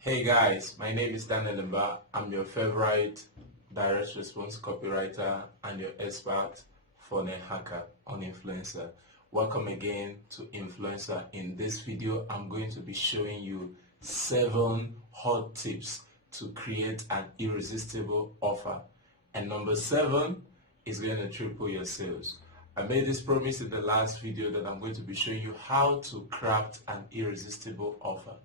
Hey guys, my name is Daniel Mba. I'm your favorite direct response copywriter and your expert for net hacker on influencer. Welcome again to Influencer. In this video, I'm going to be showing you 7 hot tips to create an irresistible offer. And number 7 is going to triple your sales. I made this promise in the last video that I'm going to be showing you how to craft an irresistible offer.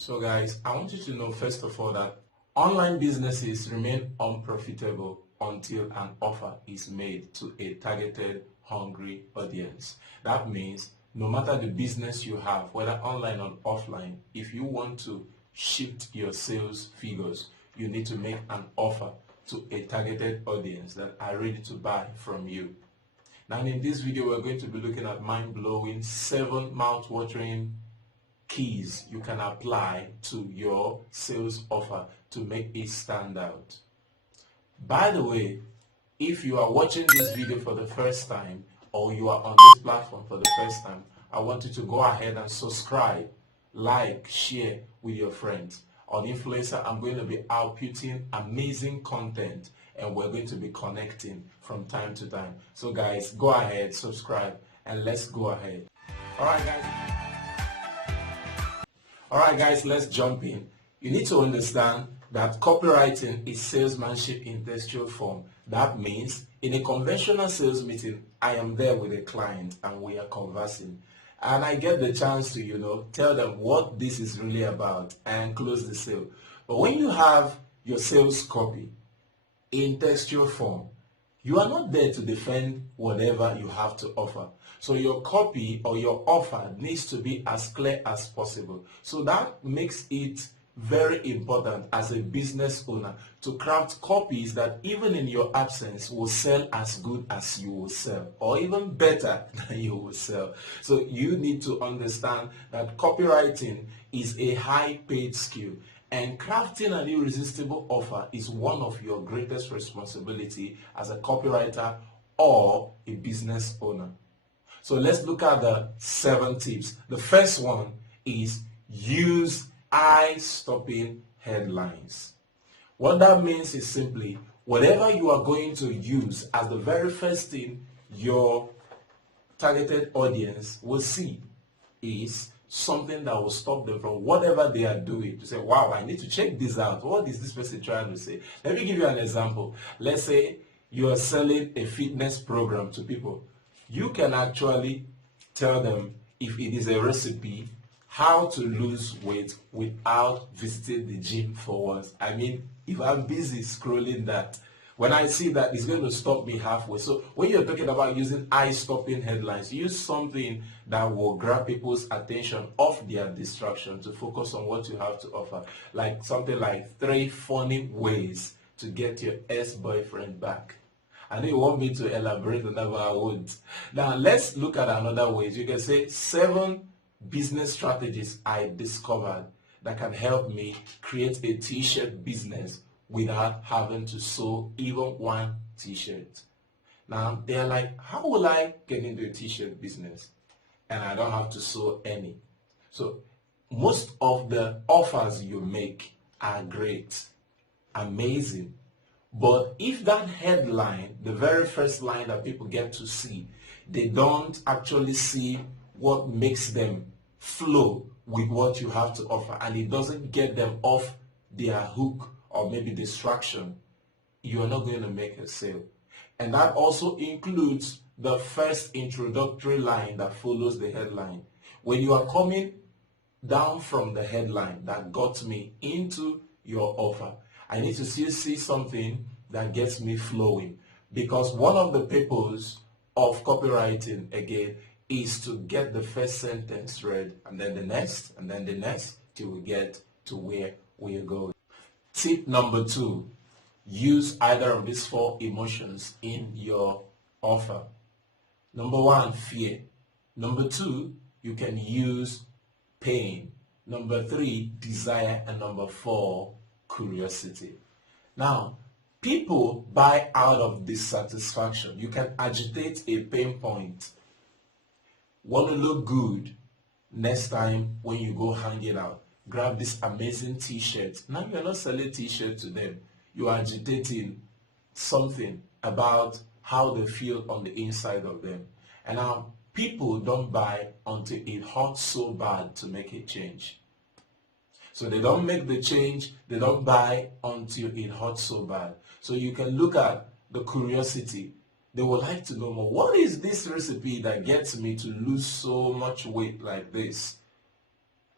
So guys, I want you to know first of all that online businesses remain unprofitable until an offer is made to a targeted, hungry audience. That means no matter the business you have, whether online or offline, if you want to shift your sales figures, you need to make an offer to a targeted audience that are ready to buy from you. Now in this video, we're going to be looking at mind-blowing 7 mouth-watering keys you can apply to your sales offer to make it stand out. By the way, if you are watching this video for the first time or you are on this platform for the first time, I want you to go ahead and subscribe, like, share with your friends. On Influencer, I'm going to be outputting amazing content and we're going to be connecting from time to time. So guys, go ahead, subscribe, and let's go ahead. Alright guys, let's jump in. You need to understand that copywriting is salesmanship in textual form. That means in a conventional sales meeting, I am there with a client and we are conversing. And I get the chance to, tell them what this is really about and close the sale. But when you have your sales copy in textual form, you are not there to defend whatever you have to offer. So your copy or your offer needs to be as clear as possible. So that makes it very important as a business owner to craft copies that even in your absence will sell as good as you will sell, or even better than you will sell. So you need to understand that copywriting is a high paid skill, and crafting an irresistible offer is one of your greatest responsibility as a copywriter or a business owner. So let's look at the 7 tips. The first one is use eye-stopping headlines. What that means is simply whatever you are going to use as the very first thing your targeted audience will see is something that will stop them from whatever they are doing to say, wow, I need to check this out. What is this person trying to say? Let me give you an example. Let's say you are selling a fitness program to people. You can actually tell them, if it is a recipe, how to lose weight without visiting the gym for once. I mean, if I'm busy scrolling that, when I see that, it's going to stop me halfway. So when you're talking about using eye-stopping headlines, use something that will grab people's attention off their distraction to focus on what you have to offer. Like something like 3 funny ways to get your ex-boyfriend back. I know you want me to elaborate on that, but I won't. Now let's look at another way. You can say 7 business strategies I discovered that can help me create a t-shirt business without having to sew even one t-shirt. Now they're like, how will I get into a t-shirt business and I don't have to sew any? So most of the offers you make are great, amazing. But if that headline, the very first line that people get to see, they don't actually see what makes them flow with what you have to offer, and it doesn't get them off their hook or maybe distraction, you are not going to make a sale. And that also includes the first introductory line that follows the headline. When you are coming down from the headline that got me into your offer, I need to see something that gets me flowing, because one of the purposes of copywriting, again, is to get the first sentence read and then the next and then the next till we get to where we're going. Tip number 2, use either of these 4 emotions in your offer. Number 1, fear. Number 2, you can use pain. Number 3, desire. And number 4, curiosity. Now, people buy out of dissatisfaction. You can agitate a pain point. Want to look good next time when you go hang it out. grab this amazing t-shirt. Now you're not selling t-shirt to them. You are agitating something about how they feel on the inside of them. And now people don't buy until it hurts so bad to make a change. So they don't make the change, they don't buy until it hurts so bad. So you can look at the curiosity. They would like to know more. What is this recipe that gets me to lose so much weight like this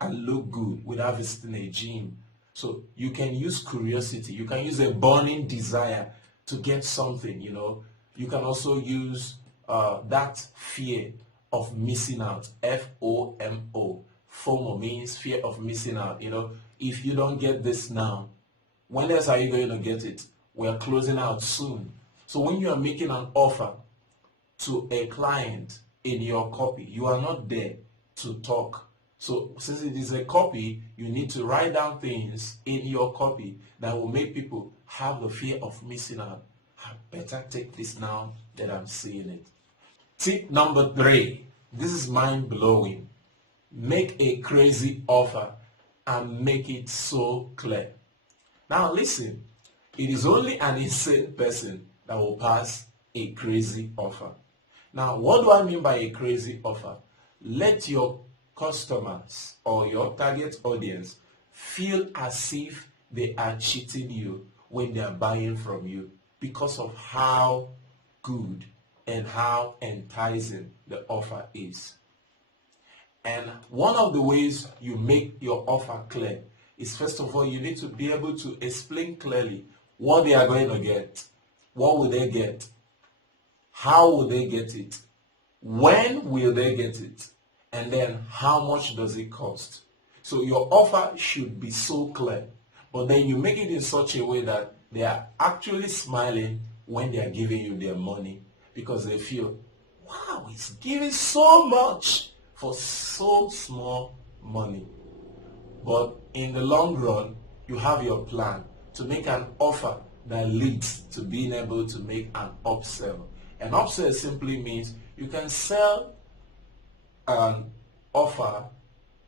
and look good without visiting a gym? So you can use curiosity. You can use a burning desire to get something, you know. You can also use that fear of missing out, FOMO. FOMO means fear of missing out. You know, if you don't get this now, when else are you going to get it? We're closing out soon. So when you are making an offer to a client in your copy, you are not there to talk. So since it is a copy, you need to write down things in your copy that will make people have the fear of missing out. I better take this now that I'm seeing it. Tip number 3. This is mind-blowing. Make a crazy offer and make it so clear. Now listen, it is only an insane person that will pass a crazy offer. Now, what do I mean by a crazy offer? Let your customers or your target audience feel as if they are cheating you when they are buying from you because of how good and how enticing the offer is. And one of the ways you make your offer clear is, first of all, you need to be able to explain clearly what they are going to get. What will they get? How will they get it? When will they get it? And then how much does it cost? So your offer should be so clear, but then you make it in such a way that they are actually smiling when they are giving you their money because they feel, wow, it's giving so much for so small money. But in the long run, you have your plan to make an offer that leads to being able to make an upsell. An upsell simply means you can sell an offer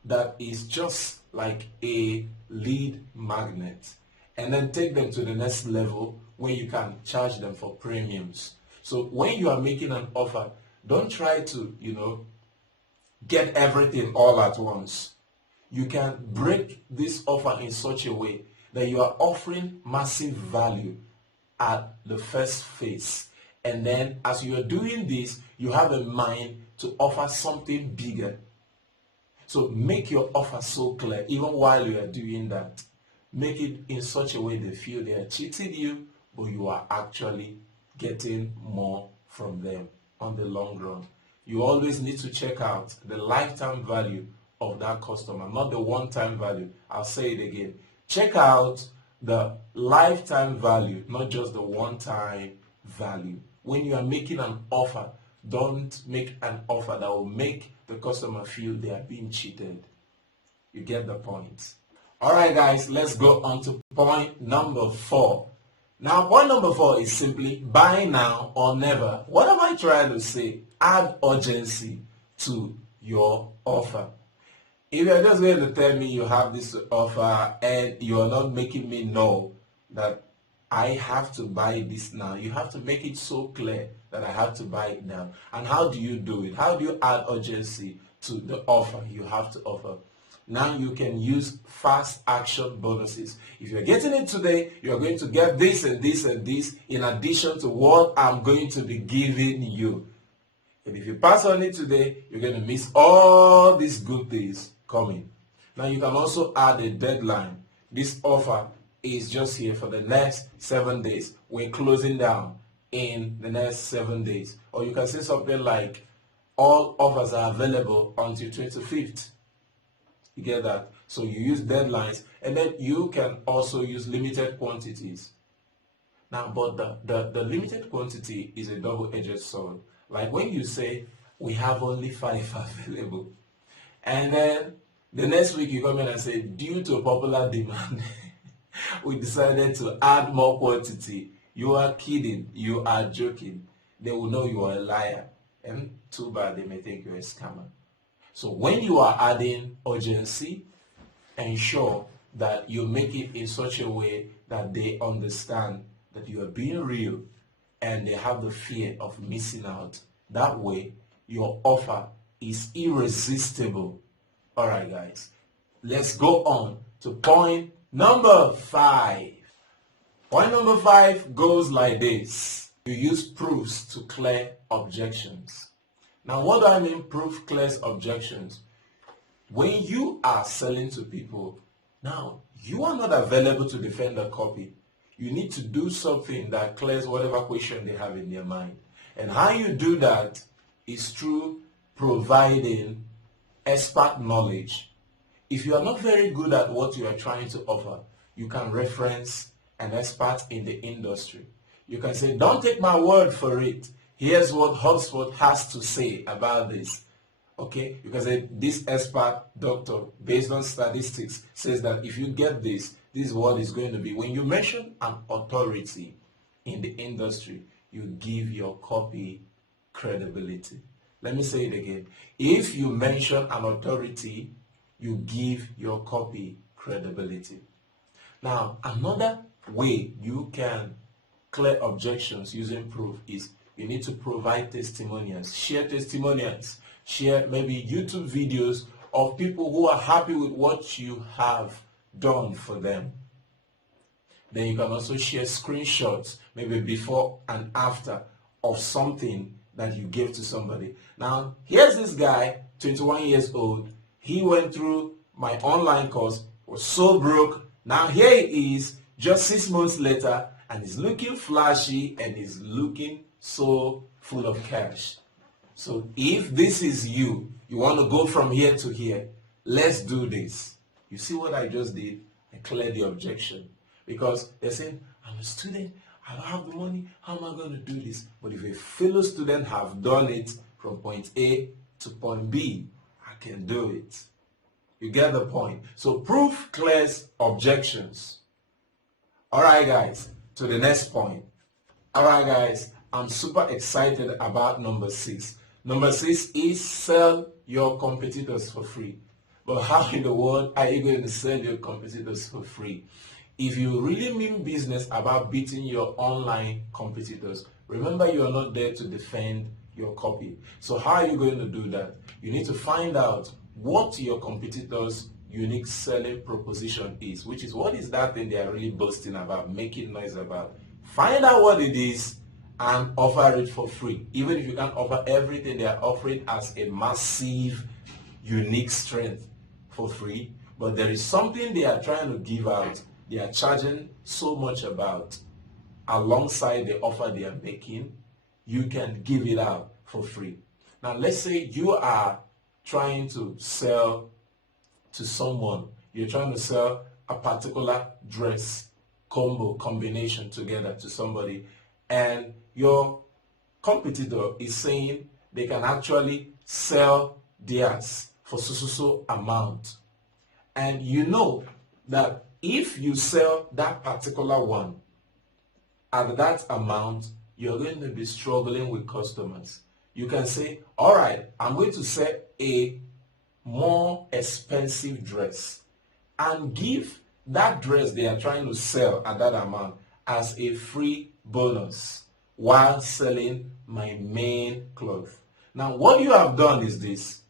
that is just like a lead magnet and then take them to the next level where you can charge them for premiums. So when you are making an offer, don't try to, get everything all at once. You can break this offer in such a way that you are offering massive value at the first phase. And then as you are doing this, you have a mind to offer something bigger. So make your offer so clear, even while you are doing that. Make it in such a way they feel they are cheating you, but you are actually getting more from them on the long run. You always need to check out the lifetime value of that customer, not the one-time value. I'll say it again. Check out the lifetime value, not just the one-time value. When you are making an offer, don't make an offer that will make the customer feel they are being cheated. You get the point. All right, guys, let's go on to point number 4. Now, point number 4 is simply buy now or never. What am I trying to say? Add urgency to your offer. If you're just going to tell me you have this offer and you're not making me know that I have to buy this now, you have to make it so clear that I have to buy it now. And how do you do it? How do you add urgency to the offer you have to offer? Now you can use fast action bonuses. If you're getting it today, you're going to get this and this and this in addition to what I'm going to be giving you. And if you pass on it today, you're going to miss all these good things coming. Now you can also add a deadline. This offer is just here for the next 7 days. We're closing down in the next 7 days. Or you can say something like, all offers are available until 25th. You get that? So you use deadlines, and then you can also use limited quantities. Now, but the limited quantity is a double-edged sword. Like when you say, we have only 5 available, and then the next week you come in and say, due to popular demand, we decided to add more quantity. You are kidding. You are joking. They will know you are a liar. And too bad, they may think you're a scammer. So when you are adding urgency, ensure that you make it in such a way that they understand that you are being real and they have the fear of missing out. That way, your offer is irresistible. All right, guys. Let's go on to point number 5. Point number 5 goes like this. You use proofs to clear objections. Now, what do I mean proof clears objections? When you are selling to people, now you are not available to defend the copy. You need to do something that clears whatever question they have in their mind. And how you do that is through providing expert knowledge. If you are not very good at what you are trying to offer, you can reference an expert in the industry. You can say, don't take my word for it. Here's what HubSpot has to say about this. Okay, you can say this expert doctor, based on statistics, says that if you get this, this is what it's going to be. When you mention an authority in the industry, you give your copy credibility. Let me say it again. If you mention an authority, you give your copy credibility. Now, another way you can clear objections using proof is you need to provide testimonials. Share testimonials. Share maybe YouTube videos of people who are happy with what you have done for them. Then you can also share screenshots, maybe before and after, of something that you gave to somebody. Now, here's this guy, 21 years old. He went through my online course, was so broke. Now here he is, just 6 months later, and he's looking flashy and he's looking so full of cash. So if this is you, you want to go from here to here, let's do this. You see what I just did? I cleared the objection. Because they're saying, I'm a student, I don't have the money, how am I going to do this? But if a fellow student have done it from point A to point B, I can do it. You get the point. So proof clears objections. All right, guys, to the next point. All right, guys, I'm super excited about number 6. Number 6 is sell your competitors for free. But how in the world are you going to sell your competitors for free? If you really mean business about beating your online competitors, remember you are not there to defend your copy. So how are you going to do that? You need to find out what your competitors' unique selling proposition is, which is what is that thing they are really boasting about, making noise about. Find out what it is and offer it for free. Even if you can't offer everything they are offering as a massive, unique strength for free, but there is something they are trying to give out, they are charging so much about, alongside the offer they are making, you can give it out for free. Now let's say you are trying to sell to someone, you're trying to sell a particular dress combo combination together to somebody, and your competitor is saying they can actually sell theirs for so amount. And you know that if you sell that particular one at that amount, you're going to be struggling with customers. You can say, all right, I'm going to sell a more expensive dress and give that dress they are trying to sell at that amount as a free bonus while selling my main cloth. Now, what you have done is this.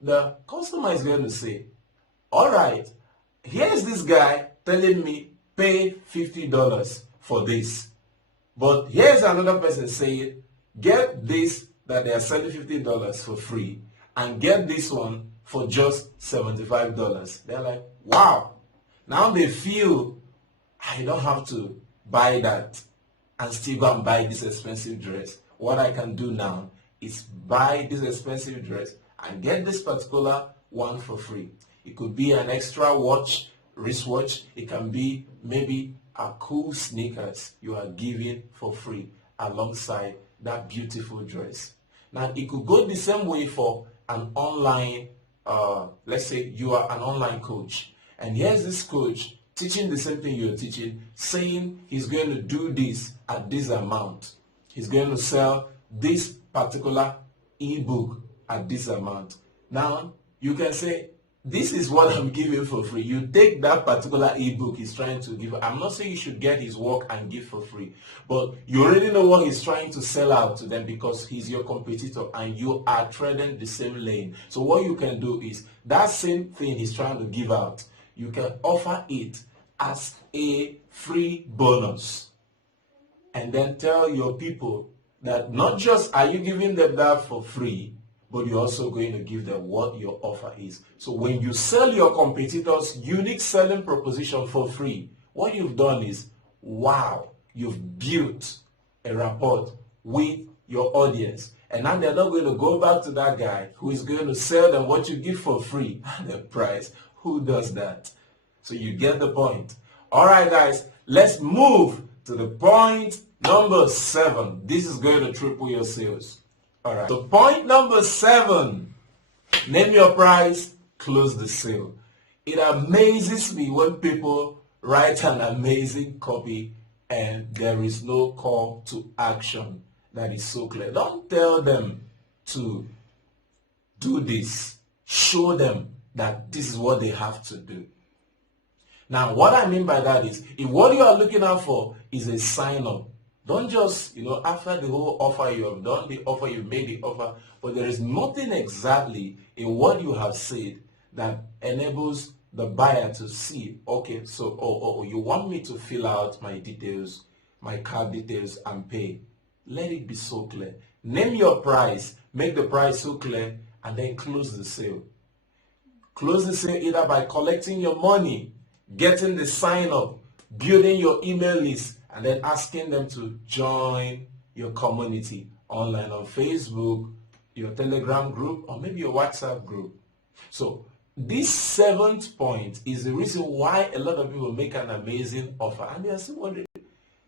The customer is going to say, all right, here's this guy telling me pay $50 for this. But here's another person saying, get this that they are selling $50 for free and get this one for just $75. They're like, wow. Now they feel, I don't have to buy that and still go and buy this expensive dress. What I can do now is buy this expensive dress and get this particular one for free. It could be an extra watch, wristwatch. It can be maybe a cool sneakers you are giving for free alongside that beautiful dress. Now, it could go the same way for an online, let's say you are an online coach. And here's this coach teaching the same thing you're teaching, saying he's going to do this at this amount. He's going to sell this particular ebook at this amount. Now, you can say, this is what I'm giving for free. You take that particular ebook he's trying to give. I'm not saying you should get his work and give for free, but you already know what he's trying to sell out to them because he's your competitor and you are treading the same lane. So what you can do is that same thing he's trying to give out, you can offer it as a free bonus. And then tell your people that not just are you giving them that for free, but you're also going to give them what your offer is. So when you sell your competitors' unique selling proposition for free, what you've done is, wow, you've built a rapport with your audience. And now they're not going to go back to that guy who is going to sell them what you give for free at the price. Who does that? So you get the point. All right, guys, let's move to the point number 7. This is going to triple your sales. All right. So point number 7, name your price, close the sale. It amazes me when people write an amazing copy and there is no call to action that is so clear. Don't tell them to do this. Show them that this is what they have to do. Now, what I mean by that is, if what you are looking out for is a sign-up, don't just, after the whole offer you have done, the offer, you made the offer, but there is nothing exactly in what you have said that enables the buyer to see, okay, so, you want me to fill out my details, my card details, and pay. Let it be so clear. Name your price, make the price so clear, and then close the sale. Close the sale either by collecting your money, getting the sign-up, building your email list, and then asking them to join your community online on Facebook, your Telegram group, or maybe your WhatsApp group. So this 7th point is the reason why a lot of people make an amazing offer. And they are still wondering,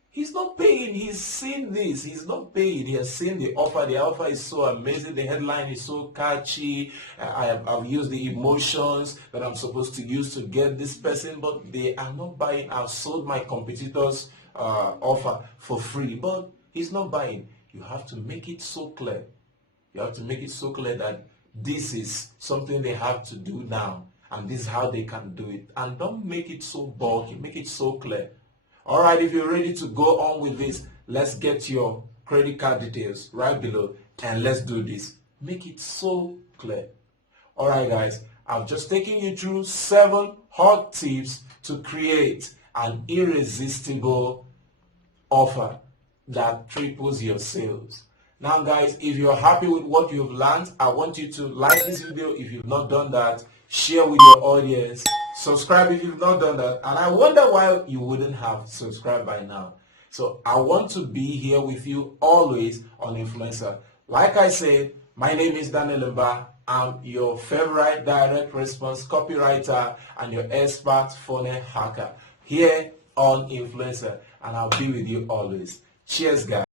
he's not paying, he's seen this, he's not paying, he has seen the offer is so amazing, the headline is so catchy, I've used the emotions that I'm supposed to use to get this person, but they are not buying. I've sold my competitors' offer for free, but he's not buying. You have to make it so clear. You have to make it so clear that this is something they have to do now, and this is how they can do it. And don't make it so bulky, make it so clear. All right, if you're ready to go on with this, let's get your credit card details right below, and let's do this. Make it so clear. All right, guys, I've just taken you through 7 hot tips to create an irresistible offer that triples your sales. Now, guys, if you're happy with what you've learned, I want you to like this video if you've not done that, share with your audience, subscribe if you've not done that, and I wonder why you wouldn't have subscribed by now. So I want to be here with you always on Influencer. Like I said, my name is Daniel Mba. I'm your favorite direct response copywriter and your expert funnel hacker here on Influencer, and I'll be with you always. Cheers, guys.